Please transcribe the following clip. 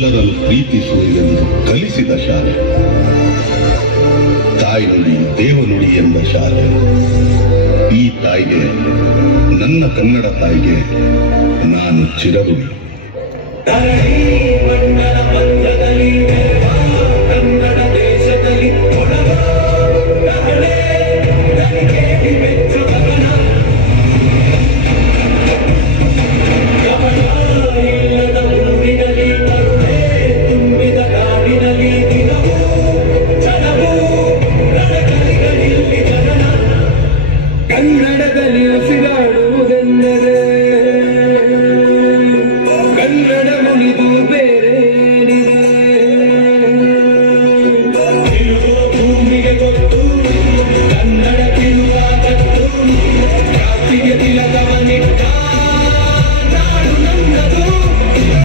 ಎಲ್ಲರನ್ನು ಪ್ರೀತಿಸುವುದೆಂದು ಕಲಿಸಿದ ಶಾಲೆ. ತಾಯ್ನುಡಿ ದೇವನುಡಿ ಎಂದ ಶಾಲೆ. ಈ ತಾಯಿಗೆ, ನನ್ನ ಕನ್ನಡ ತಾಯಿಗೆ ನಾನು ಚಿರಋಣಿ. ಕನ್ನಡ ದೇಶದಲ್ಲಿ ತುಂಬಿದ ನಾಡಿನಲ್ಲಿ ದಿನವೂ ಜನವೂ ರಣಕಲಿಗಳಿಲ್ಲಿ ಜನನ. ಕನ್ನಡದಲ್ಲಿ ಉಸಿರಾಡುವುದೆಂದರೆ ಕನ್ನಡ ಮುನಿದು ಬೇರೆ.